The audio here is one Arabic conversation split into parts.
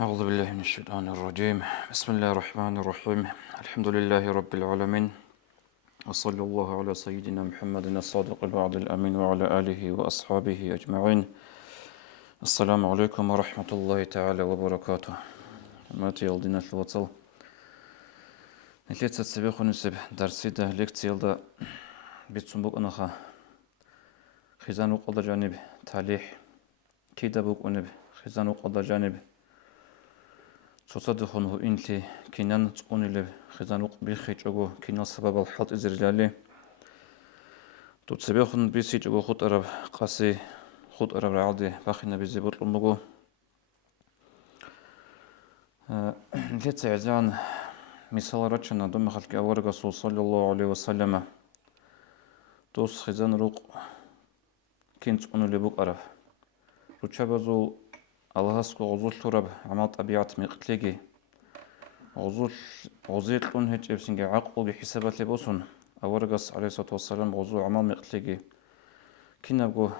أعوذ بالله من الشيطان الرجيم. بسم الله الرحمن الرحيم. الحمد لله رب العالمين، وصلى الله على سيدنا محمد الصادق الوعد الأمين وعلى آله وأصحابه أجمعين. السلام عليكم ورحمة الله تعالى وبركاته. ماتي يلدينا الوصل نتلت سبيخ نسب درسي ده لكتيل ده بيتسنبوك أنخا خزانو قضى جانب تاليح كيدا بوك أنب خزانو قضى جانب تصدقونه إنتي كينان تقوني لب خزانوق بيخي جوجو كينان سبب الحط إزرجالي تتصبيخن بيسي جوجو خود أرب قاسي خود أرب رعادي باخينا بيزيبوت لمبوغو ليت عزان مثال رجنا دم خلق أول رسول صلى الله عليه وسلم دوس خزان روق كين تقوني لبوك أرب رجابزو الله سكو غزول ترب عمال طبيعة مقتلقي غزيت لون هيك بسنجا عقل بحسابات لبوسون أورجس عليه الصلاة والسلام غزو عمال مقتلقي كنا بقو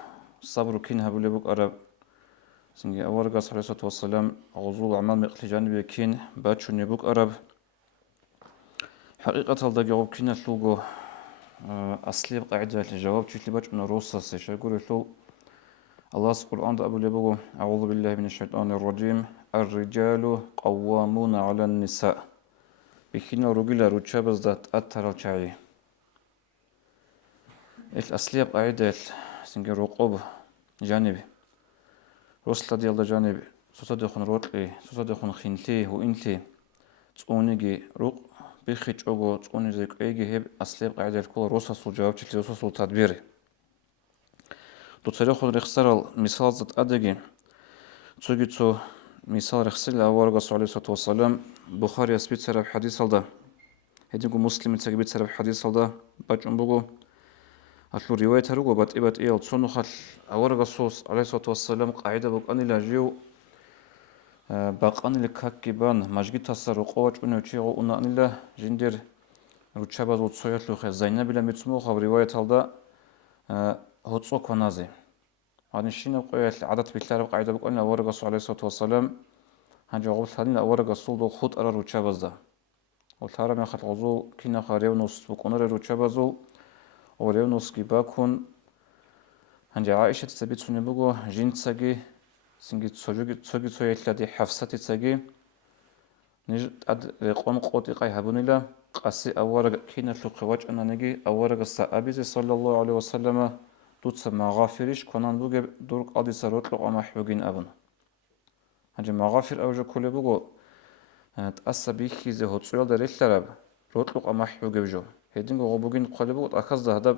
صبر كنا هبولي بوك أرب سنجا أورجس عليه الصلاة والسلام غزو عمال مقتلي جانبي كين باتشوني بوك أرب حقيقة هذا جواب كنا تلوجو أصلي قاعدة الجواب تشتلي باش من روسا سيشاقول تلو الله سبحانه وتعالى أبو لبوغو أعوذ بالله من الشيطان الرجيم الرجال قوامون على النساء بكنا رجلا رجابز ذات أتر الشعي الأصلية قاعدة سنجر رقوب جانب رسل ديال جانب تصدقون روتلي تصدقون خنتي وإنتي تقونيجي رق بخيج أوجو تقوني زيك أيجي هب أصلية قاعدة كل رسل جواب تلي رسل تدبيري دوتريخون رخصر المثال ذات أدقي تسوجيتو مثال رخصر أورغس عليه الصلاة والسلام بخاري أسبيت سرب حديث هذا هديكو مسلم تجيبت سرب حديث هذا بجن بقو أتلو رواية هروقو بات إيال تصنو خل أورغس عليه الصلاة والسلام قاعدة بق أني لاجيو بق أني لكاكيبان مجد تصر وقوة أنو تشيغو أنا أني لا جندير رتشابز وتصويت لو خير زينب بلا متسمو خب رواية هذا هتصوك ونازي هذا الشيء نقول عادة بيتلارب قاعدة بق أني أورغس عليه الصلاة والسلام هنجا قول ثاني أورغس دو خود أرى رتشابز ده والثارة من خط غزو كنا خاريو نص بكونر رتشابزو وريونوس كي باكون هنجا عائشة تثبت سنة بقو جين تساقي سنجي تسوجي تسويتلادي حفصة تساقي نج أد رقم قوتي قاي هبونيلا قاسي أورق كينا تلقواج أنا نجي أورق السابيزي صلى الله عليه وسلم دوتس مغافريش كونان بوغي دورك أدي سروت لقوا محبوغين أبن هنجا مغافر أوجو كل بقو تأسى بيخي زي هتسويل داريل لرب روت لقوا محبوغي بجو هيدينغو غبوغين قلبو أكاز ده هدب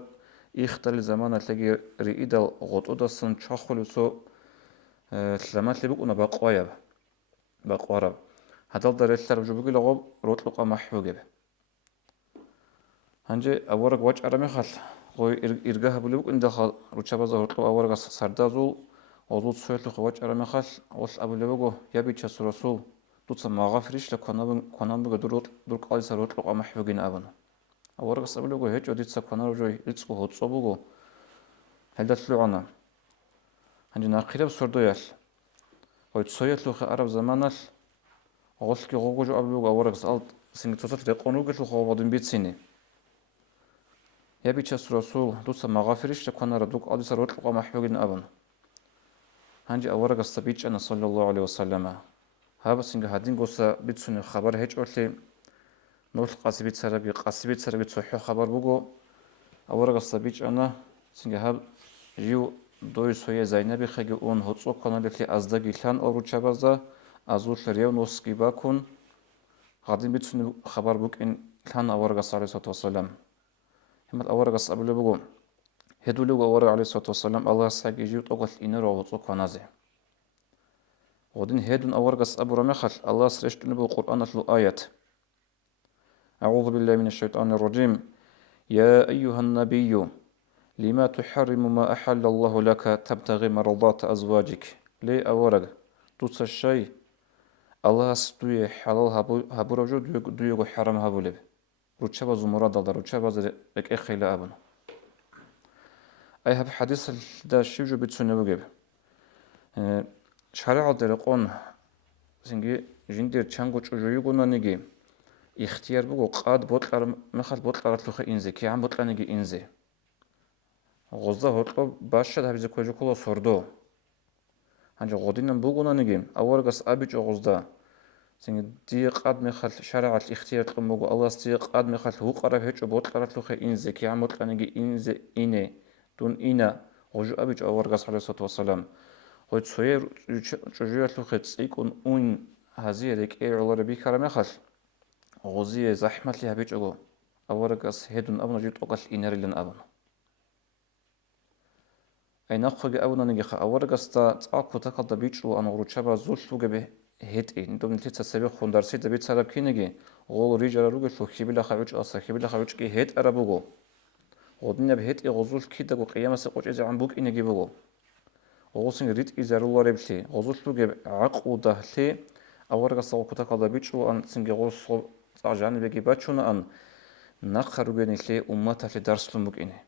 يختل زمان تلاقي رئيد الغطودة سن تشخلصو سلامات لبوك أنا بقوارب هذا الدرجة ترى بجوبي لغوب روت لقى محوجب هنجي أورق وجه أرمي خال غوي إرجاه بلوك إن دخل روتشابا زهرت له أورق سردازو وضوط سويت له وجه أرمي خال وصل أبو لبوجو يبي تشس رسول دوت سما غافريش لكنا بقى دور قاضي سروت لقى محوجين أبنا أورق أبو لبوجو هيك وديت سكنا رجوي لتسكو هوت صبوجو هل دتلو عنا هنجي ناقيرب سردويال ويتسويت له عرب زمانال غسل غوجو أبلغ أورق سألت سنة تصل تقونو قلت له خوابين بيت سنة يبي تشس رسول دوسا مغافرش تكون ردوك أدي سروت لقى محبوغين أبن هنجي أورق السبيج أنا صلى الله عليه وسلم هذا سنة هادين قصة بيت سنة خبر هيج قلت نوت قاسبيت سربي صحيح خبر بقو أورق السبيج أنا سنة هاب جيو دوي سوية زينبي خيجي أون هتصو كنا لتلي أزدقي لان أورو تشابزا أزول ريو نوسكي باكون غادي بيتسن خبر بوك إن كان أورغ عليه الصلاة والسلام هم الأورغ أبو بقو هدو لو أورغ عليه الصلاة والسلام الله ساق يجيو تقول إنه روضو كنازي ودين هدون أورغ أبو رمخل الله سرشت نبو القرآن له آيات أعوذ بالله من الشيطان الرجيم يا أيها النبي لما تحرم ما أحل الله لك تبتغي مرضات أزواجك لي أورغ توتس الشيء الله ستوي حلال هبورجو دويغو حرام هبولب روتشابا زمراد الله روتشابا لك إخيلا أبن أي هب حديث دا شيوجو بيتسوني بجيب شرع دلقون سنجي جندير تشانغو تشوجويغونا نيجي اختيار بوغو قاد بوطلار مخال بوطلار تلوخي إنزي كي عم بوطلار نيجي إنزي غزدا هوتلو باشا ده بيزي كوجو كولا سوردو هنجي غودينن بوغونا نيجي أورغس أبيج غزدا سنجي دي قاد مخال شرع الاختيار تلوموغو الله ستي قاد مخال هو قرب هيجو بوطلار تلوخي إنزي كي عم بوطلار نيجي إنزي إني دون إنا غجو أبيج أورغس عليه الصلاة والسلام هو تسوير تشوجويا تلوخي تسيكون أون هذه ريك إيه على ربي كرامخال غوزية زحمة لها بيجو أورغس هيدون أبنا جيت أقل إناري لن أبنا أي نخوغ أبنا نجيخ أورغس تا تأكو تقل دا بيجو أنا غروتشابا زوشتو جبه هيت إيه ندوم نتيت سبيخ خوندارسي دا بيت سراب كينيجي غول ريجارا روغي شو خيبلا خاوش أسا خيبلا خاوش كي هيت أرابوغو غودنا بهيت إيه غزول كيدا غو قيامة سيقوش إزا عنبوك إنيجي بوغو غوسين ريت إزارو الله ربتي غزول شلوغي عقو دهتي أورغس تأكو تقل دا بيجو أن سنجي غوصو تعجاني بيجي باتشونا أن نقر بين لي أمته لدرس لمك إنه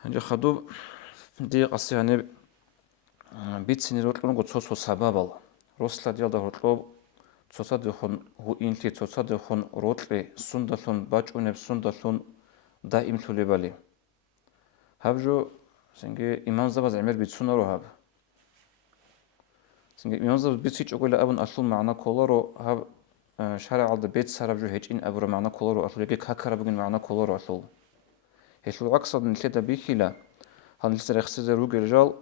هنجي خدوب دي قصي يعني بيت سني روتلون قد صوص سبابل رسلا ديال ده روتلو صوصا دخون هو إنتي صوصا دخون روتلي سندلون باجون بسندلون دائم تولي بالي هبجو سنجي إمام زباز عمر بيت سنرو هب سنجي إمام زباز بيت سيج أقول أبن أصل معنا كولارو هب شارع على بيت سرب جو هيج إن أبرو معنا كولارو أصل يجيك هكرا بجن معنا كولارو أصل هيش العكس من كده بيخيلا هن لسه رخصة روج الرجال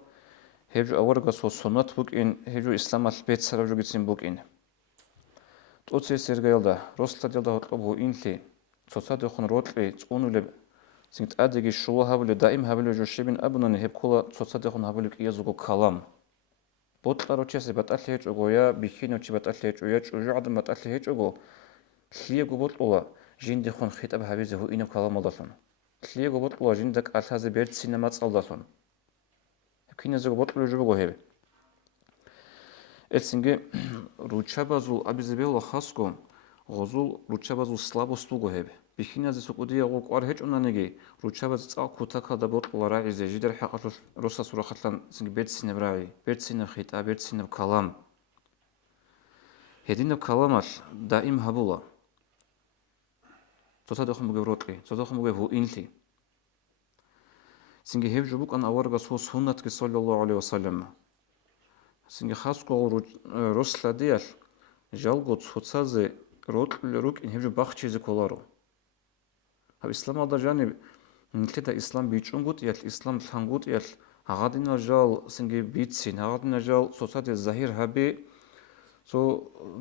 هيجو أورجس وسنة بوك إن هيجو إسلام البيت سرب جو جتسين بوك إن توتسي سيرجال ده رسل ديال ده هطلب هو إنتي تصاد يخون روتلي تقولوا لب سنت أديك شو هبل دائم هبل جو شبين أبنا نهب كلا تصاد يخون هبلك يزوجو كلام بطلوا تشي بتأثير جويا بيكينو تشي بتأثير جويا جو عدم بتأثير جو خليه جو بطلوا جين دي خون خيط أب هبيزه هو إنه كلام مضافن خليه جو بطلوا جين دك ألهذا بيرد سينما تصلدافن كين زوج بطلوا جو بجوهب إتسنجي روتشابازو أبيزبيل خاصكم غزول روتشابازو سلابوستو جوهب بيكينا زي سقودية غوك أرهج أنا نجي روتشاباز تأكو تكا دبوت ولا راعي زي جدر حقل رصاص ورخلان سنجي بيرد سينما راعي بيرد سينما خيط بيرد سينما كلام هدينا بكلامات دائم هبولا تصدقهم بجبروتلي تصدقهم بجبهو إنتي سنجي هيف جبوك أن أورغا سو سنة صلى الله عليه وسلم سنجي خاصكو رسل ديال جالغو تصوصازي روك إن هيف جباخ چيزي كولارو هاو إسلام هذا جانب نتلتا إسلام بيچونغوت يال إسلام تلانغوت يال هغادينا جال سنجي بيتسين هغادينا جال صوصاتي الزهير هبي سو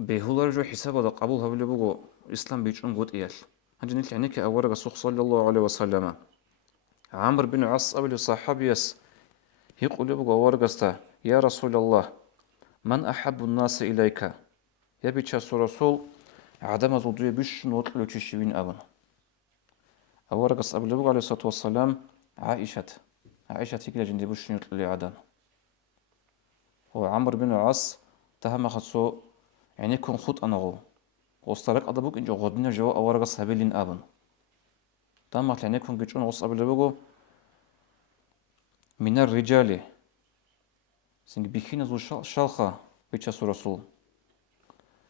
بهولار جو حسابه دا قبول هبلي بوغو إسلام بيچونغوت يال هنجي نتلي عنيك أورغا سوخ صلى الله عليه وسلم عمر بن عاص أبلي صحابيس يقول بوغو أورغستا يا رسول الله من أحب الناس إليك يا بيتشاس رسول عدم زودية بيش نوطلو تشيوين أبن أورغس أبلي بوغو عليه الصلاة والسلام عائشة تيكلا جندي بيش نوطلو عدن هو عمر بن عاص تهم خدسو يعني كون خط أنغو وسترك أدبوك إنجو غدنا جو أورغس هبلين أبن تهم يعني كون جيتشون غص أبلي بوغو من الرجال سنج بيخين زو شالخة بيتشاس رسول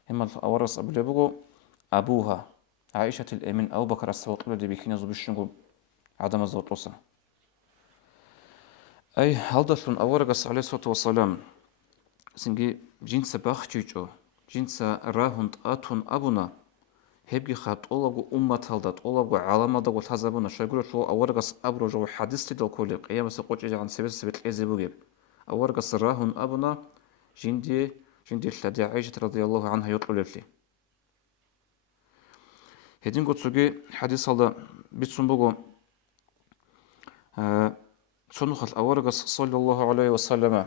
هما أورغس أبلي بوغو أبوها عائشة الأمين أو بكر الصوت الذي بيخين زو بيشنغو عدم الزوطوسة أي هالدفن أورغس عليه الصلاة والسلام سنجي جنس باخشيجو جنس راهن آتون أبونا هبجي خات أولغو أمة هالدات أولغو علامة دغو تهزبونا شايقولو شو أورغس أبرو جو حديث تدل كولي قيامة سيقوش إجا عن سبت الإزي بوغيب أورغس راهن أبونا جندي الذي عائشة رضي الله عنها يطلب لي هدين قد سوغي حديث هالدا بيتسون بوغو تسونخل أورغس صلى الله عليه وسلم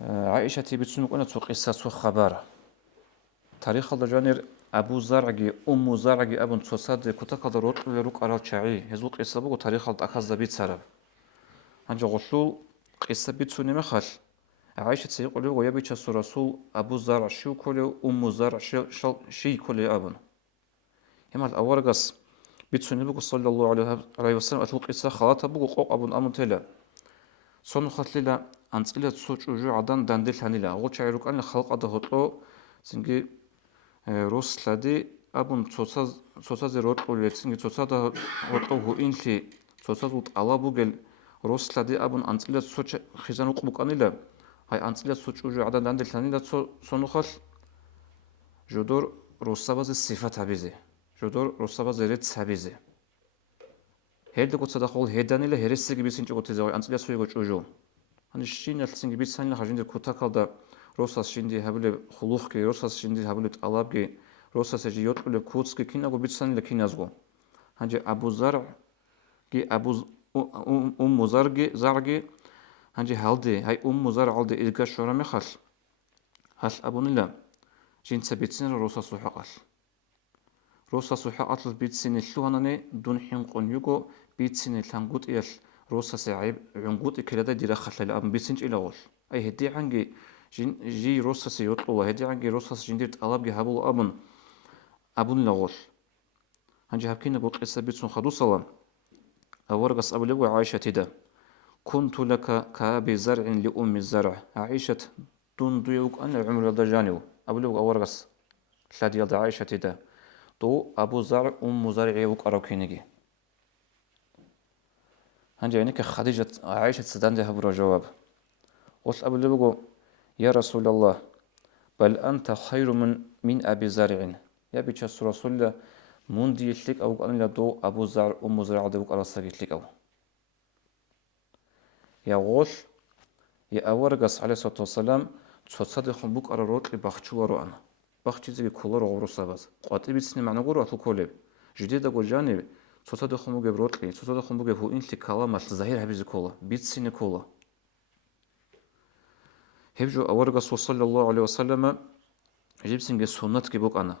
عائشة بيتسون بوغو أنا قصة سو خبر تاريخ هالدا جانير أبو زرعي أم زرعي أبن تصاد كتاكا دروت لروك أرال شعي هزو قصة بوغو تاريخ هالدا أخذ بيت سرب هنجا غشلو قصة بيتسوني مخل عائشة سيقول له ويبي تشسو رسول أبو زرع شو كله أم زرع شي كله أبن هما الأورغس بيتسوني بوغو صلى الله عليه وسلم أتوق إسا خلاطة بوغو قوق أبن أمن تلا صنو خطللا анцилят сочужу адан данделанила олчайрукан халқада хотло синги росслади абун цоцазе ротлулет синги цоцада хотло хуинли цоцазут алабугел росслади абун анцилят соч хизану qbuqanila ай анцилят сочужу адан данделанила сонухал жудор россабазе сифат абизе жудор россабазе рет сабизе هيدا قد صدق قول هيدا نيلا هرسي جبي سنجي قد تزاوي أنت لا سوي قد شوجو هني الشين يلسين جبي سنجي خارجين كوتا كالدا روساس شيندي هبل خلوق كي روساس شيندي هبل طلاب كي روساس جي يطلب كوتس كي كينا قبي سنجي لكين يزغو هنجي أبو زرع كي أبو مزرع زرع هنجي هالدي هاي مزرع هالدي إلقى شورا مخال هال أبو نيلا جين سبيتسين روساس وحقال روساس وحقال بيتسين اللوهاناني دون حين قنيوغو بيتسين الهنغوت إيال روساس عيب عنغوت إكلادا ديرا خلال أبن بيتسينج إلا غول أي هدي عنجي جي روساس يطلوا هدي عنجي روساس جنديرت ألابجي هابلو أبن لغول هنجي هبكينا قوت إسا بيتسون خدو صلا أورغس أبلغو عائشة تدا كنت لك كابي زرع لأم الزرع عائشة دون ديوك أنا عمر الدجانيو أبلغو أورغس ثلاث يلد عائشة تدا تو أبو زرع زرع يوك أروكينيجي هنجي يعني كخديجة عائشة سدان ده برا جواب قلت أبو لبقو يا رسول الله بل أنت خير من أبي زرع يا بيتشاس رسول الله من دي يتلك أو أن يبدو أبو زرع زرع ده على سجيتلك أو يا غوش يا أورغس عليه الصلاة والسلام تصدق بوك على روت لبخشوا رؤنا بخشي زي كولر وعروسة بس قاتي بيتسني معنى قرأ تقولب جديد أقول جانب تصدق خموجة بروتلي تصدق خموجة هو إنتي كلام الظاهر هبيز كولا بيتسين كولا هبجو أورغس صلى الله عليه وسلم جيب سنجي سنة كبوك أنا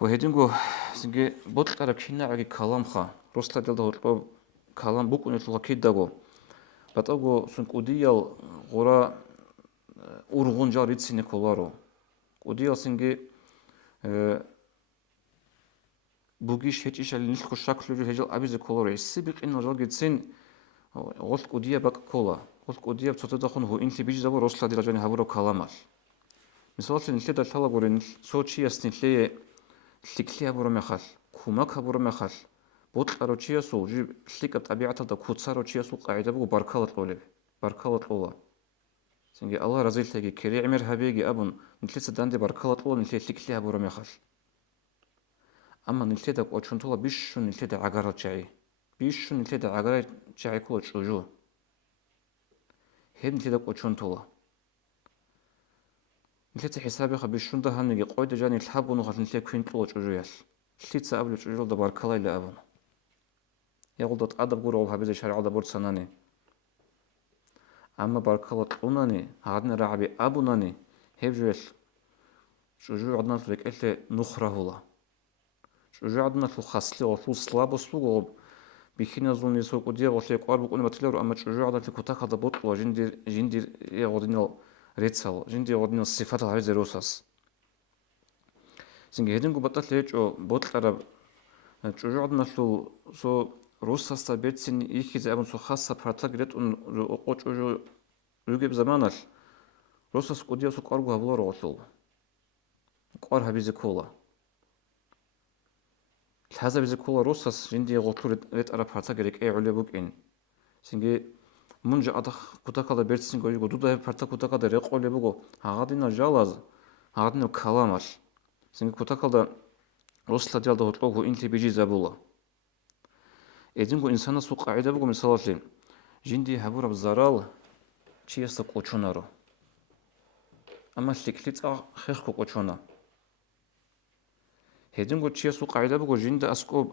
وهيدينغو سنجي بطل على كينا على كلام خا رسلا دل ده كلام بوك ونطلع كيداغو بتأغو سنك أوديال غورا أورغون جاريد سين كولارو أوديال سنجي بوغيش هيجيش اللي نلقو شكله هيجل أبيز كولار السبق إنه رجال جتسين قلت قدية بق كولا قلت قدية بتصدقون هو إنتي بيجي زبور رسلا دي رجاني هبورو كلامال مثال نلقي ده طلع قولين صوتشي استنلقي لكلي هبورو مخال كوماك هبورو مخال بوت أروتشي سو جيب لك طبيعة ده كوتسارو تشي سو قاعدة بقو بركالة قولي بركالة قولا سنجي الله رزيل تيجي كري عمر هبيجي أبون نلقي سدان دي بركالة قولا نلقي لكلي هبورو مخال أما نلتدك أشنطلا بيش نلتد عقارة شعي بيش نلتد عقارة شعي كل شجوع هاد نلتدك أشنطلا نلتد حسابي خبيش شنطة هنجي قايد جاني الحب ونخل نلتد كوين كل شجوعش نلتد سأبل شجوع دبار كلا إلى أبون يقول دت أدب قرول هبيز شرع دبور سناني أما باركلا أناني هادنا رعبي أبوناني هبجوش شجوع عدنا فلك إلا نخره الله شجاعنا في الخاصلة وفي الصلابس وقب بيخينا زوني سوق وديا وشيء قارب وقول ما تلو أما شجاعنا في كتاك هذا بطل وجندي يعودنا ريتسال جندي يعودنا الصفات هاي زروساس سنجي هدين قبضت ليش أو بطل عرب شجاعنا في سو روساس تبيت سن يخي زي أبن سو خاصة برتا قريت أن أقوى شجاع يجيب زمانه روساس وديا سوق قارب هبلا روتل قار هبيز كولا هذا بيزكولا روساس جندي غطور ريت أراب هرتا جريك أي عليا بوك إن سنجي منج أدخ كتاكا دا بيرت سنجو يقول دودا هي برتا كتاكا دا ريق عليا بوكو هادينا جالاز هادينا كلامش سنجي كتاكا دا روسلا ديال دا هتلوكو إنتي بيجي زابولا إدينكو إنسانا سوق قاعدة بوكو مثالاتي جندي هبورا بزارال چيستا قوچونارو أما شكليتا خيخكو قوچونا هدينغو تشيسو قاعدة بقول جند أسكوب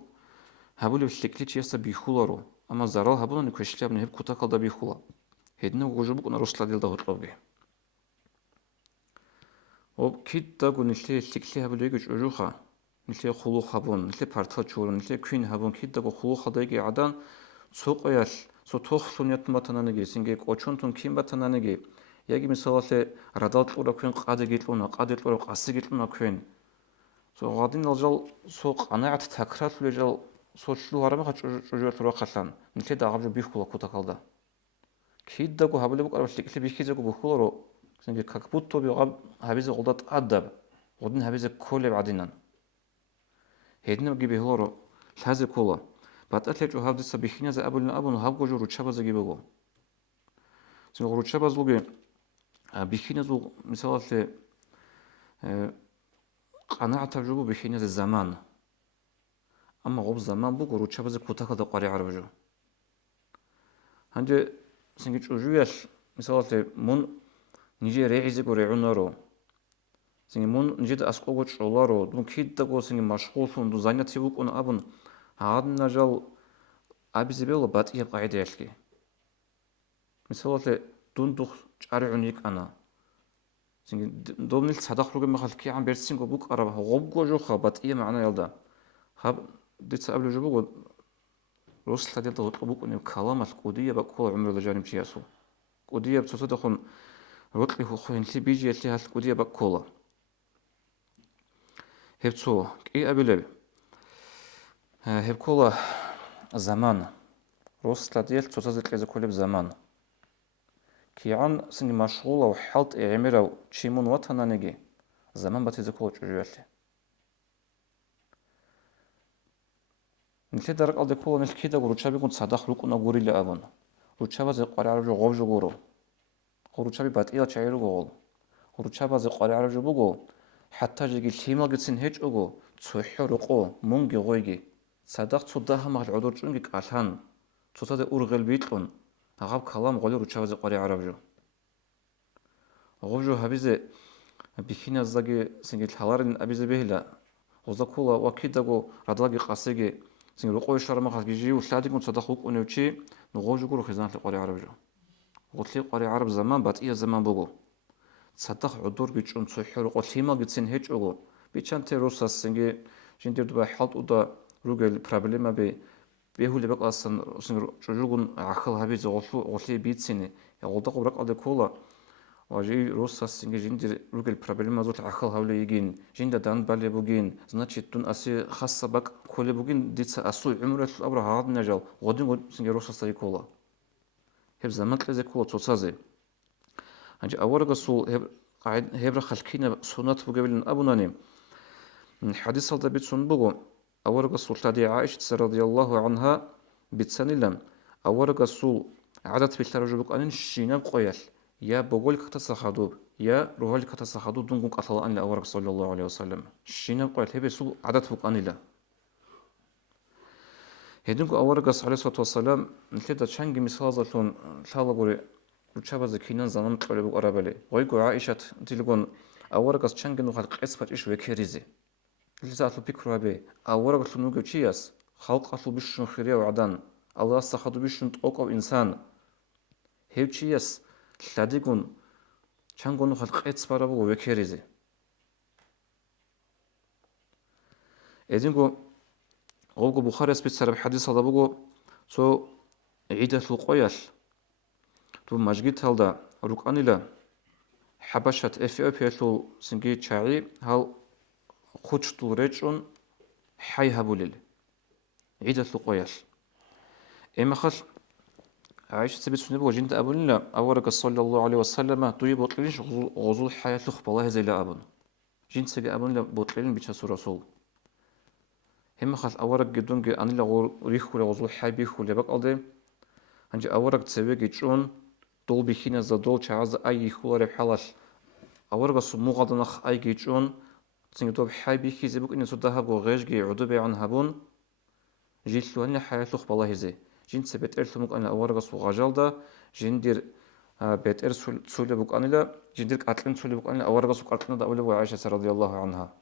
هبولي بشكل تشيستا بيخولارو أما زرال هبولا نكوشلي أبني هب كوتا كالدا بيخولا هدينغو وجبك أنا رسلا ديال دا هتلوبي وكيد داغو نشلي شكلي هبولي يجوش أجوخا نشلي خلو خابون نشلي بارتا چورون نشلي كوين هابون كيد داغو خلو خادايجي عدان سوق أياش سو توخ سونيات ماتانانيجي سنجي قوچونتون كيم باتانانيجي يجي مثالة رادات لورا كوين قادجيتلونا قادجيتلورا قاسجيتلونا كوين سو غادين الجال سوق أنا عت تكرار في الجال سوشلو هرمي خد شجرة رقصان نتلي دعابجو بيخولا كوتا كالدا كيدكو هبلي بقرا بشكل بيكيزكو بخلورو سنجي كاكبوتو بيغاب هبيز غلطات أدب غدن هبيز كل بعدين هيدنا بجيب هلورو هذا كله بعد أتلج وهذا السبيخين زي أبونا أبونا هبقو جو روتشابا زي جيبو سنجي روتشابا زوجي بيخين زو مثال قناعة تجربة بيخين زي الزمان أما غوب زمان بقو روتشابا زي كوتا كذا قاري عربجو هندي سنجي تجويش مثال من نيجي ريعزي قريعونارو سنجي من نجد أسقوط شولارو دون كيدكو سنجي مشغولون دون زانية تيبوكون أبن هاد نجال أبيزي بيلو بات إيه قاعدة يشكي مثال دون دوخ جارعونيك أنا سنجي دومنيل صدق روجي مخال كي عم بيرسينجو بوك أربا غوبجو جو خبات إيه معنا يلدا هاب ديت قبل جبوكو روس لديل تغط بوك إنه كلام القودية بقول عمر الجانب شياسو قودية بتصدقون روتلي هو خوين لي بيجي لي هالقودية بقوله هبتو إيه أبلي هبكولا زمان روس لديل تصدق إذا كل بزمان كيعان سنجي مشغولة وحالت إعمرة تشيمون وطنا نجي زمان باتي زكوة جوالي نتلي درك ألدي كولا نتلي كيدا روتشابي كنت صدق لكونا غوري لأبون روتشابا زي قاري عربجو غوبجو غورو روتشابي بات إيلا تشعيرو غول روتشابا زي قاري عربجو بوغو حتى جيجي تيمال جتسين هيج أغو تسوحيو رقو مونجي غويجي صدق تصدها مع العدور جونجي كالهان تصدق أورغل بيتلون غاب كلام غولي روتشابا زي قاري عربجو غوبجو هبيزي بيخينا زاجي سنجي الحلارين أبيزي بيهلا وزاكولا وكيداغو رادلاجي قاسيجي سنجي رقوي شارما خالجيجي وشاديكم تصدقوك ونوشي نغوجو كورو خزان قاري عربجو قلت لي قاري عرب زمان بات إيه زمان بوغو تصدق عدور بيتشون تسوحيو قلت لي ما جتسين هيج أغو بيتشان تيروسا سنجي جندير دبا حالت ودا روغل بروبليما بيهولي بق أصلا سنجي جوجون عخل هبيز قلت لي بيتسيني يغلطا قبرق أدي كولا وجي روسا سنجي جندير روغل بروبليما زوت عخل هولي يجين جندا دان بالي بوغين значит تون أسي خاصة بق كولي بوغين ديتسا أسو عمرة الأبرا هاد نجال غدين سنجي روسا ساي كولا هب زمان تلزي كولا تصازي هنجي أورغ سول هب خلكينا سنات بقبل أبوناني من حديث صلى بيت سنبغو أورغ سول تادي عائشة رضي الله عنها بتسنلم أورغ سول عادت بالترجبك أن الشينا قويل يا بقول كتصحدو يا روحي كتصحدو دونكم قتل أن أورغ صلى الله عليه وسلم الشينا قويل هب سول عادت بك أن لا هدونكو أورغ عليه الصلاة والسلام نتلدا تشانجي مسازلون ثالغوري روتشابا زكينان زمان قولي بو أرابلي ويقو عائشة تلقون أورغ تشانجي نوخال قسفت إيش وكيريزي لذا أطلو بيكرو هبي أورغ تلنوغو تشياس خلق أطلو بيشن خيريا وعدان الله استخدو بيشن تقوقو إنسان هيو تشياس تلاديقون تشانجو نوخال قسفت بو وكيريزي إذنكو غوغو بخاري سبيت بحديث هذا بوغو سو عيدة القويل تو مجگیت هلدا روکانیلا حبشت افیوپیا تو سنگی چایی هل خوش تو رچون حی هبولیل عیدت لقویل اما خل عايش تبي سنة وجنت أبونا أورك صلى الله عليه وسلم توي بطلينش غزول حياة لخ بالله زي لا أبون جنت سجى أبونا بطلين بيتشاس رسول هم خل أورك جدون جي أنا لغور ريخ ولا غزول حي بيخ ولا بق ألدي هنجي أورك تسوي جيتشون دول بخينا زدول شعز أي خلار بحلاش أورغا سمو نخ أي جيجون تسنج دوب حي بيخي زبوك إن سودها بو غيش جي عدو عن هبون جيتلو هني حياة لخ بالله زي جين سبت إرثمك أنا أورغا سو غجال دا جين دير بيت إرث سولي بوك أنا لا جين دير قتلن سولي بوك أنا أورغا سو قتلن دا أولي عائشة رضي الله عنها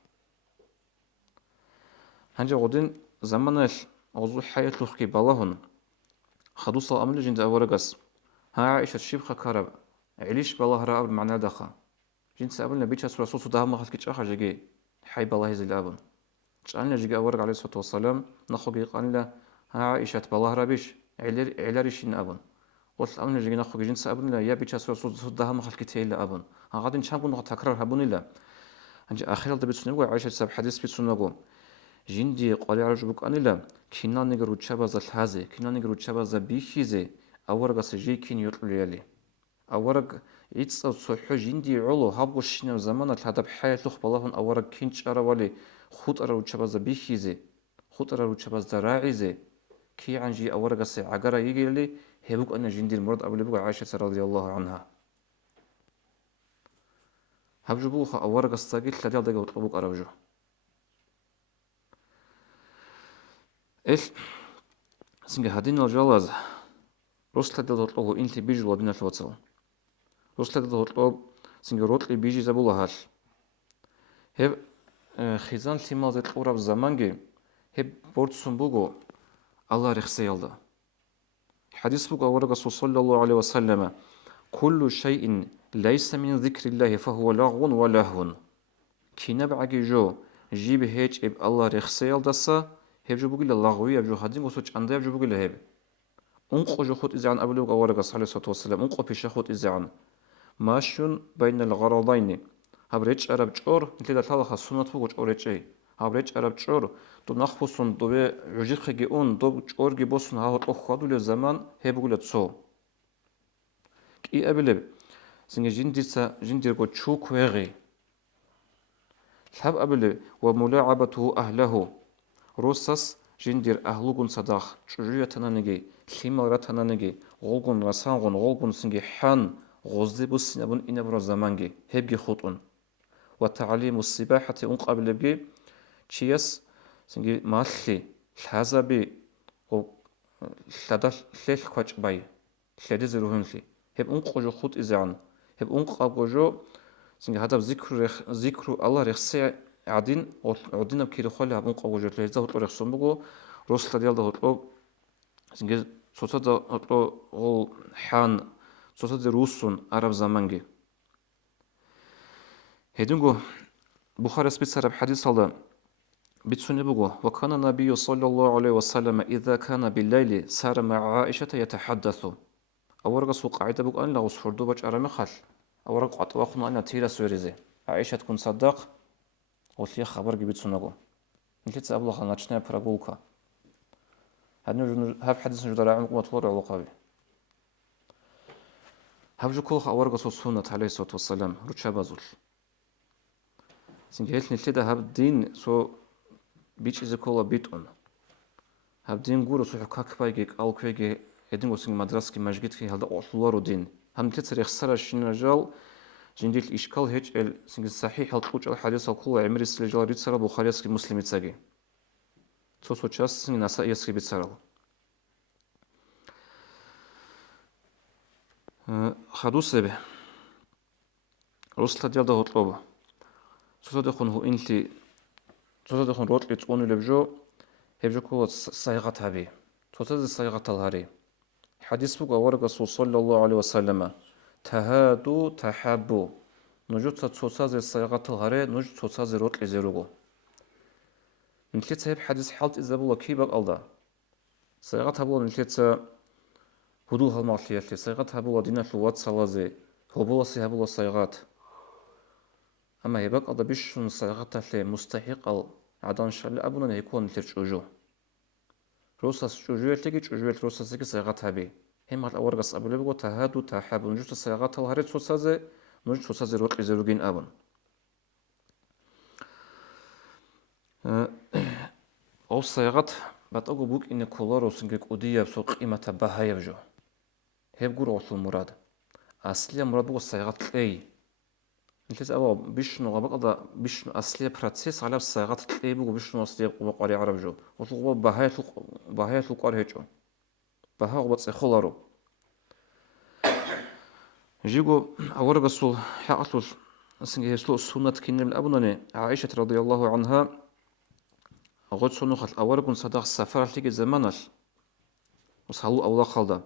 هنجي غودين زمانش غزو حياة لخ كي بالهن خدوصا أمل جين دا أورغاس ها عائشة شيبخة كرب عليش بالله رأب المعنى دخا جنس أبونا بيتش رسول صدها ما خلك تشخر جي حي بالله زي الأبن شأننا جي أورق عليه الصلاة والسلام نخوجي قال له ها عائشة بالله ربيش علاريشين أبن قلت أبونا جي نخوجي جنس أبونا يا بيتش رسول صدها ما خلك تيل أبن هغادين شامبو نقط تكرر هبون الله أنج آخر ده بتسنقوا عائشة سب حديث بتسنقوا جندي قال يعرج بك أن الله كنا نجرو تشابز الحازي كنا نجرو تشابز بيخيزي أورغ سجيكين يطليالي أورغ يتصل صحو جندي علو هابو شنو زمان هذا بحياة لخبالهم أورغ كينش أروالي خود أرو تشباز بيخيزي خود أرو تشباز راعيزي كي عنجي أورغ سي عقرا يجيلي هبوك أنا جندي المرض أبو لبوك عائشة رضي الله عنها هبجبوها أورغ الساقيت لديال دقا وطلبوك أروجو إيش سنجا هادين الجواز رسل دل تطلبه إنت بيجو لبنا الوصل رسل دل تطلب سنجا روتلي بيجي زبولا هاش هب خيزان تيمال زيت قرب زمانجي هب بورد سنبوغو الله رخصي يلدا حديث بوغ أورغ صلى الله عليه وسلم كل شيء ليس من ذكر الله فهو لغو ولهو كي نبعجي جو جيب هيج اب الله رخصي يلدسا هب جو بوغي لغوي اب جو هادين وسوچ عنده اب جو بوغي لهب انقو جو خود إزعان أبلوغ أورغ صلى الله عليه وسلم انقو بيش خود إزعان ماشون بين الغرضين هبريج أرب جور انتي دالتالخ سنة بوغ جوريجي هبريج أرب جور دو نخبصون دو عجيق خيجيون دو جور جيبوسون هاوت أخوادو لزمان هبوغ لتسو كي أبلب سنجي جندير قو تشو كويغي الحب أبلب وملاعبته أهله روسس جندير أهلوغون صداخ جوجية تنانيجي خيمال رتنانيجي غولغون رسانغون غولغون سنجي حان غزدي بسنبون إنبرو زمانجي هبجي خطون وتعليم السباحة قبل بجي تشيس سنجي مالي الحزبي و لدى ليش كواج باي لدى زروهن لي هب جو خط إزعان هب جو سنجي هذا ذكر الله رخصي عدين عدين بكير خالي هب جو لهذا هو رخصون بقو رسل ديال ده هو سنجي صوت ده هو حان صوت روسون عرب زمانجي هيدونغو بخاري سبيتسر بحديث هذا بتسوني بقو وكان النبي صلى الله عليه وسلم إذا كان بالليل سار مع عائشة يتحدث أورغ سوق قاعدة بقو أن لا وصفردو بج أرمي خل أورغ قطواخنا أن تيلا سوريزي عائشة تكون صدق وتلي خبر جي بتسونغو نتلت أبلغ ناتشنا برابولكا هاد حديث نجد راعي مطور علاقة هبجو كل أورغ سنة عليه الصلاة والسلام رتشا بازول سنجهلت نتلدا هب دين سو بيش إذا كولا بيتون هب دين غورو سو حكاك بايجيك أو كويجي هدين وسنج مدرسة مسجد كي هذا أصلارو دين هم نتلت رخصة شنجال جنديل إشكال هيج سنج صحيح القوج الحديث الكل عمر السجال ريتسرا بخاري سكي مسلم تساجي سو تشاس سنج نسائي سكي بيتسرا خدوس به رسل ديال ده هطلبه سوسو دخون هو انتي سوسو دخون روت لتقوني لبجو هبجو كو صيغة هبي سوسو صيغة الهري حديث بقى ورقة صلى الله عليه وسلم تهادو تحابو نجوت سوسو صيغة الهري نجوت سوسو روت لزيروغو نتلت هب حديث حالت إذا بولا كيبك ألدا صيغة هبولا نتلت هدوها المعطيات صيغة هبولا دينة لوات صلازي هبولا سي هبولا صيغات أما يبقى أضا بيشون صيغة اللي مستحق عدان شال أبونا يكون ترجوجو روساس جوجو تيجي جوجو روساس تيجي صيغة هبي هم على أورجس أبو لبقو تهادو تحاب نجوت صيغة الهريت سوسازي نجوت سوسازي روت لزروجين أبون أو صيغة بتأجو بوك إن كولارو سنجك أودية بسوق قيمة بها يبجو هيب جور عطل المراد أصلي مراد بقو صيغة أي نتلت أبو بيشنو غبقى بيشنو أصلي براتسيس على الصيغة أي بقو بيشنو أصلي قاري عرب جو وطلقوا بهاي القاري هيجو بها غبط خلارو جيجو أورغ السول حقتل سنجي سلو السنة كنم الأبناني عائشة رضي الله عنها غد سنوخت أورغ صدق السفر لكي زمانش وصحلو أولا خالدا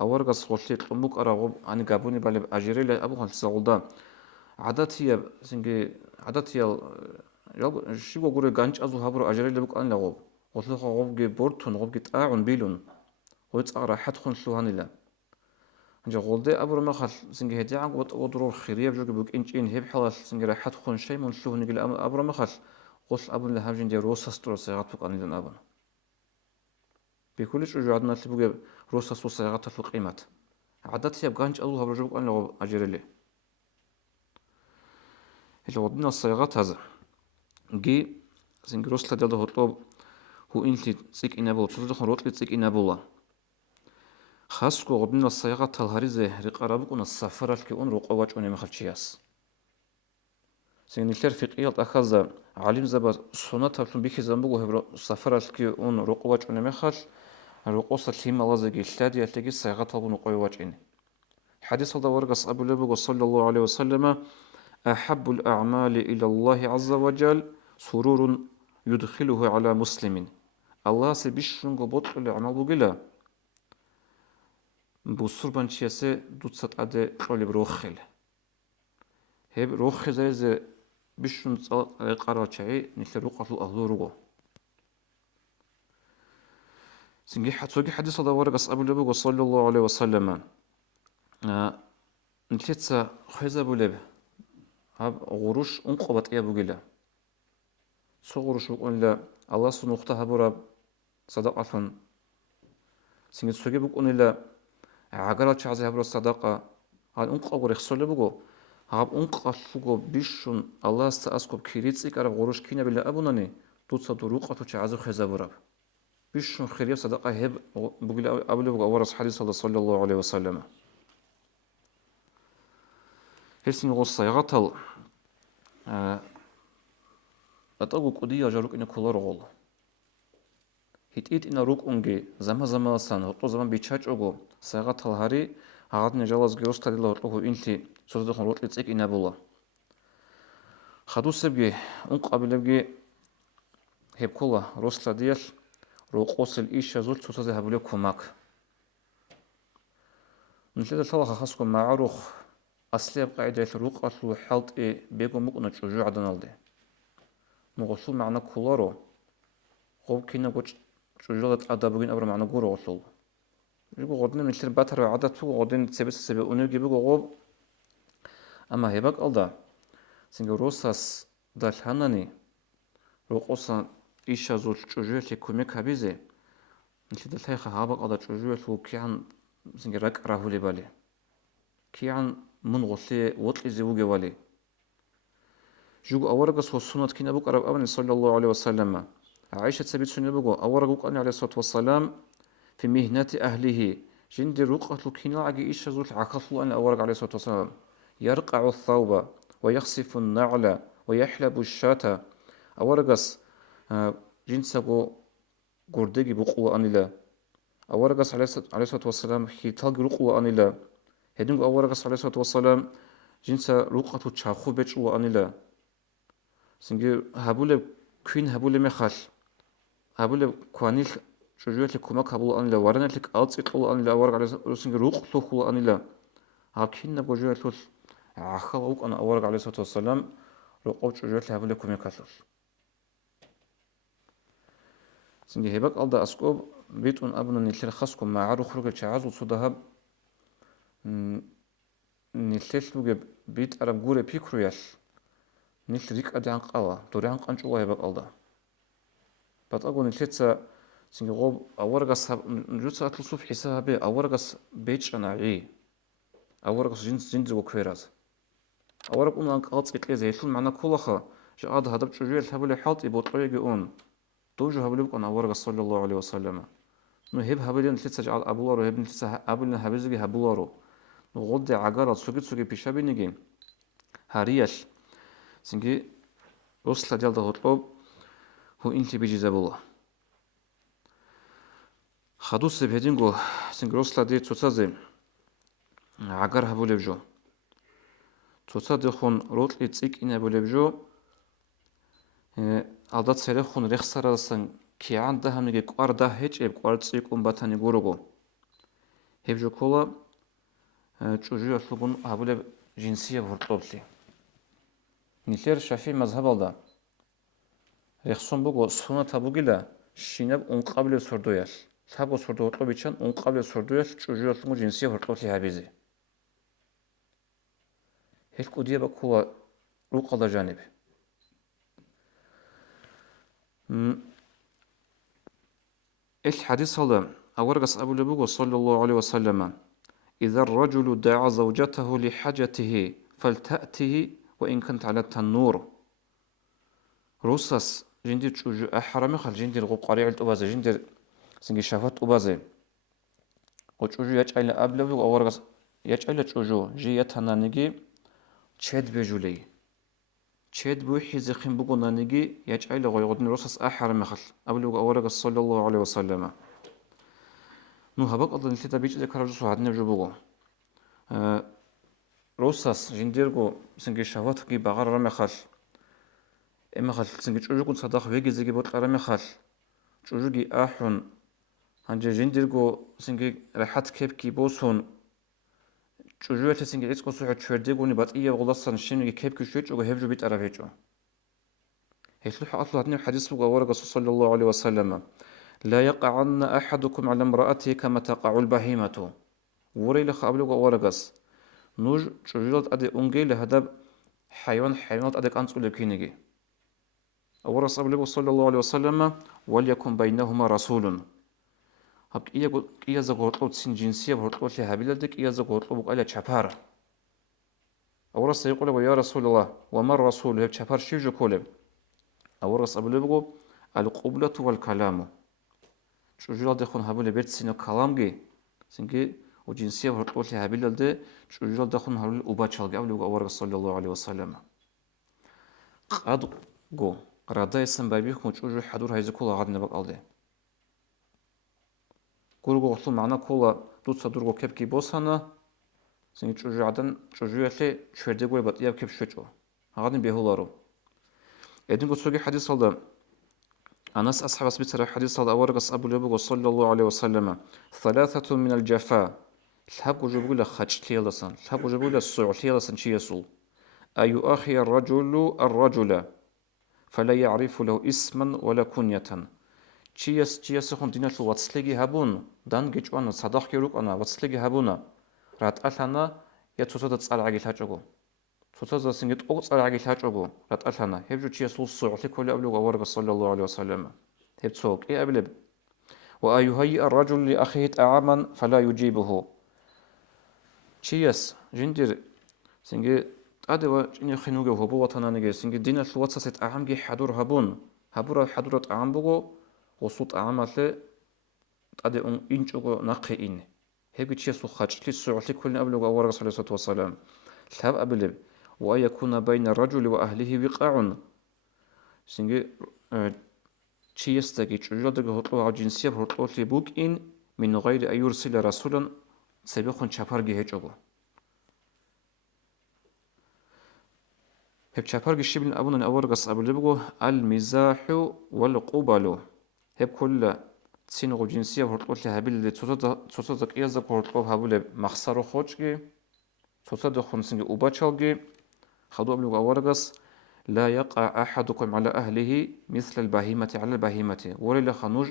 أورغ السولتي تلموك أراغب عن قابوني بالي أجيري لأبو خالد عادتي سنجي عادتي شيبو غوري غانج أزو هابرو أجيري لبوك أن لغوب وطلق غوبجي بورتون غوبجي تاعون بيلون ويت راحت خون شلوهاني لا انجا غولدي أبرو مخال سنجي هدي عن ودرور خيرية بجوك بوك إنجين هيب حلال سنجي راحت خون شي من شلوهاني قل أبرو مخال قص أبن لهاجين دي روسا ستور سيغات بوك أني لن أبن بكل شيء عدنا تبغى روسا سوسا يغطى في القيمات عدت هي بقانج الله برجوك أن لو أجر لي اللي ودنا الصيغات هذا جي زنجروس لدى هطلب هو إنتي تسيك إنابول تصدق روتلي تسيك إنابولا خاصكو ودنا الصيغات الهريزة رقاربكونا السفرة الكيون رقواج أني مخلشياس سينيكلر فقهية أخذ علم زبا سنة تلتون بيكي زنبوغو هبرو السفرة الكيون رقواج أني مخل رقوصة الهيم الله زي الشادية تلقي الصيغات الغن رقواج أني حديث هذا ورقص أبو لبوغ صلى الله عليه وسلم أحب الأعمال إلى الله عز وجل سرور يدخله على مسلم الله سبيشنغو بطل الأعمال بغلا بوصر بانشيسي دوتسات أدي قولي بروخل هب روخ زي بيشن قراتشعي نحل روقة الأهلورغو سنجي حديث هذا ورقص أبو لبوغ صلى الله عليه وسلم نتلتسا خيزة بولب هاب غروش انقبط إيا بغلا سو غروش بقول لا الله سنوختا هبورا صدقة سنجي سوغي بقول لا عقرات شعزي هبورا صدقة هاد انقبر يخسر لبغو هاب انقبر بيشون الله استأسكب كيريتسيك أرى غروش كينا بلا أبوناني دوتسا دروقة شعزي خيزة بورا بيشون خيريا صدقة هب بقول أبو لبغو ورس حديث صلى الله عليه وسلم هرسين غصة يغطل أتقو قدية جاروك إنه كولار غول هيت إنا روك أنجي زما سان هطو زمان بيتشاج أغو سيغطل هاري هغاد نجالز جيوس تدي الله هطوه إنتي سوزدخن روت لتسيك إنا بولا خدو سبجي أنق أبلبجي هب كولا روسلا ديال روقوس الإيشا زول سوزدخن هبوليو كوماك نتلد الثلاثة خاصكم معروخ أصلي بقاعدة الروق أصلو حالت إيه بيقو مقنع جوجو عدنالدي نغسل معنا كولارو غوب كينا قوش جوجو أدابوين أبرا معنا قورو غسل يقول غدنا نشتري باتر عدد فوق غدين تسبي ونجي بيقو غوب أما هباك ألدا سنجو روساس دالهاناني روقوسا إيشا زول جوجو كوميك هبيزي نتلد الثلاثة هاباك ألدا جوجو كيان سنجو راك راهولي بالي كيان من غسل وطلي زوجي والي جو أورقص والسنة كنا بوك أرب أبني صلى الله عليه وسلم عائشة سبيت سنة بوك أورقوك أني عليه الصلاة والسلام في مهنة أهله جندي رقة الكنا عجي إيش زوج عقصل أن أورق عليه الصلاة والسلام يرقع الثوب ويخسف النعل ويحلب الشاة أورقص جنسه قردقي بقوة أن لا أورقص عليه الصلاة والسلام هي تلقي رقوة أن لا هدنق أورقص عليه الصلاة والسلام جنس رقة تشاخو بيتشو أن لا سنجي هابول كوين هابول مخال هابول كوانيل شجوات لكوماك هابول أن لا ورنا لك ألت إطلال أن لا ورق على سنجي روق لوخول أن لا هاكين نبوجوات لول عخاوك أنا أورق عليه الصلاة والسلام روقوت شجوات لهابول كوماك هاتل سنجي هباك ألدا أسكوب بيت أن أبنا نتلر خاصكم مع عرو خروج الشعاز وصدهاب نتلر بيت أرب جوري بيكروياش نتلريك أدي عن قوة دوري عن قنش الله هباك ألدا بتأقول نتلتسا سنجي غوب أورغس نجوتسا أتلصوف حسابي أورغس بيتش أنا عي أورغس جنس وكويراز أورغ أنا أنك ألت إتلي زيتون معنا كلها جاء هذا بتشجيع الهبل حالت يبوطريق أون دوجو هبلوك أنا أورغس صلى الله عليه وسلم نو هب هبلين نتلتسا جعل أبولارو هب نتلتسا أبولنا هبزيجي هبولارو نو غودي عقارات سوكي بيشابي نيجي هارياش سنجي وصلة ديال ده هطلوب هو إنتي بيجي زبولا خدوس بهدينغو سنجروسلا دي توتازي عقار هبولبجو توتازي خون روت لتسيك إن هبولبجو عدد سيري خون رخصر رسن كيان ده هم نجي قوار ده هيج إب قوار تسيك باتاني غورغو هبجو كولا تشوجو يطلبون هبولب جنسية بهرطلوبتي نتير شافي مذهب الدا رخصون بوغو سونا تابوغيلا شيناب قبل سردويال تابو سردو هرطلوب إيشان قبل سردويال تشوجو يطلبون جنسية بهرطلوبتي هبيزي هيك قدية بكولا روق الله جانب الحديث هذا أورقس أبو لبوغ صلى الله عليه وسلم إذا الرجل دعا زوجته لحاجته فلتأته وإن كانت على التنور روسس جندير تشوجو أحرامي خل جندير غو قريع الأبازة جندير سنجي شافت أبازة وتشوجو يجعل أبلو أورغس يجعل تشوجو جي يتهنانيجي تشد بجولي تشد بوحي زخين بقنانيجي يجعل غو يغدن روسس أحرامي خل أبلو أورغس صلى الله عليه وسلم نو هبق أظن لتا بيج ذكر رجسو هادنا جبوغو روسس جندير غو سنجي شافت كي بغار رمي خل إما خل سنجي تشوجو كنت صداق ويجي زيجي بوت رمي خل تشوجوجي أحون هنجي جنديرغو سنجي راحت كيب كي بوسون تشوجو سنجي عيسكو سوحو تشورديغوني بات إيا بغلصان شنو كيب كي شويتشو هبجو بيت أرافيتشو هيتلوح أطلع هدني الحديث بقى ورقة صلى الله عليه وسلم لا يقعن أحدكم على امرأته كما تقع البهيمة وري لخ أبلغ ورقس نوج تشوجولت أدي أنجي لهدب حيوانات أديك أنسو لكينيجي ورس أبلغ صلى الله عليه وسلم وليكن بينهما رسول هبك إيا زغورتلو تسين جنسية بغورتلو لها بلدك إيا زغورتلو بقالة شابار أورس يقول يا رسول الله وما الرسول هب شابار شيجو كولب أورس أبلغو القبلة والكلام شو جلال دخون هبول بيت سينو كلامجي سنجي وجنسية بغورتلو لها بلدك شو جلال دخون هبول أباچالجي أبلغو أورس صلى الله عليه وسلم قد جو قرادا يسن بايبيخ مجوجو حدور هايزي كولا غاد نبق ألدي قولغو غطلو معنا كولا دوتسا دورغو كيبكي بوسانا سنجي تشوجو عدن تشوجو يتلي تشورديغوي بطياب كيب شوچو غادن بيهولارو إدن قصوغي حديث هذا أنس أصحاب أسبيت حديث هذا أورغس أبو لبوغ صلى الله عليه وسلم ثلاثة من الجفاء الحق جبولا خجتي لسن الحق جبولا السعتي لسن شي يسول أي أخي الرجل فلا يعرف له اسما ولا كنية چیس خون دینه شو واتسلگی هبون دان گیچوان صداق کیروک آنا واتسلگی هبونا رات آلنا یا توسط تصال عقیل هاچگو توسط زسنگت او تصال عقیل هاچگو رات آلنا هبجو چیس لوس صعوتی کلی أبلغ أورغ صلى الله عليه وسلم هب صوك إيه أبلغ وأيهيئ الرجل لأخيه طعاما فلا يجيبه چیس جندير سنگي أدوى جني خنوجه هبو وطنانجي سنگي دينا شو واتسات أعمجي حضور هبون هبورا حضورة أعمبوغو وصوت أعمال أدي إنجوغو نقيين هيك تشيسو خاطر سعتي كل أبلغ أورغ صلى الله عليه وسلم الحب أبلغ وأن يكون بين الرجل وأهله وقاع سنجي تشيستكي تشجدك هطلو جنسية هطلو لبوك إن من غير أن يرسل رسولا سبيخون شابرجي هيجوغو هب شابرجي شبل أبونا أورغ أبلغ المزاح والقبل هب كل تسينغو جنسية هطلو لهابيل اللي تصدق إيازك هطلو هابول مخسارو خوشجي تصدق خمسنجي أوباتشالجي خدو أبلغ أورغس لا يقع أحدكم على أهله مثل البهيمة على البهيمة ولله خنوج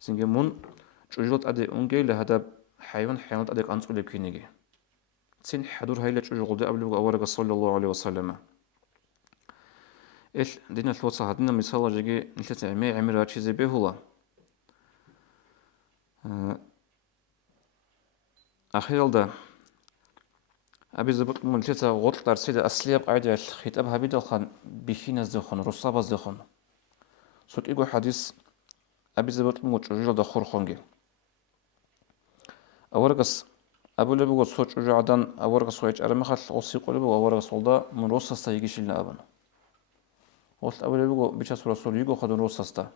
سنجي من تشجلت أدي أنجي لهذا حيوانات أديك أنسو لكينيجي تسين حدور هاي لتشجل دي أبلغ أورغس صلى الله عليه وسلم إيش دينا الوصا هدنا مثال جيجي نتلت عميرا تشيزي بيهولا أخيرا دا أبي زبط من تلتا غطلار سيدا أسليب قاعدة الخطاب هبيد الخان بيخينا زدخون رصابة زدخون صوت إيقو حديث أبي زبط من تشجل دا خور خونجي أورغس أبو لبو صوت جعدان أورغس ويج أرمخل أوسيق لبو أورغس والدا من روسستا يجيش لنا أبنا قلت أبو لبو بيشاس رسول يجو خدون روسستا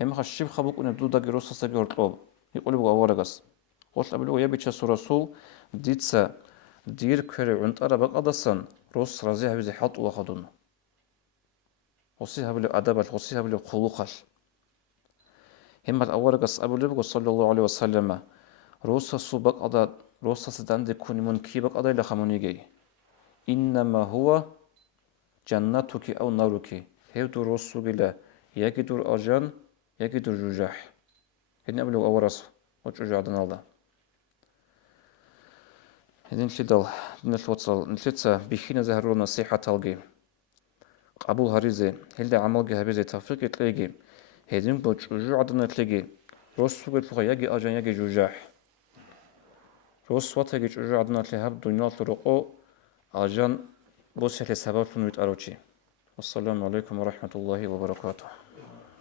هم خشيب خبوك أن دودا روسستا جورتلوب يقول لبو أورغس قلت أبو لبو يا بيشاس رسول ديتسا دير كري عند أربع قدسن روس رزيها بزي حط وخدون وصيها بلو أدب وصيها بلو خلوقل هم الأورغس أبو لبو صلى الله عليه وسلم روسس بقى روسس دند كوني من كي بقى لخمونيجي إنما هو جنتك أو نارك هيدو روسو بلا يجدر أرجان يجدر جوجاح هدين أبلغ أورس وجوجاح دان الله هدين شدال نتلوتصل نتلتسا بيخينا زهرو نصيحة تلقي قبول هريزي هلدا عمل جهبزي توفيق تلاقي هدين بوجوجاح دان تلاقي روس وقت لغا يجي أجن يجي جوجاح روس وات يجي جوجا عدنا تلهب دنيا ترقو أجن بوسح لسبب نويت أروتشي والسلام عليكم ورحمة الله وبركاته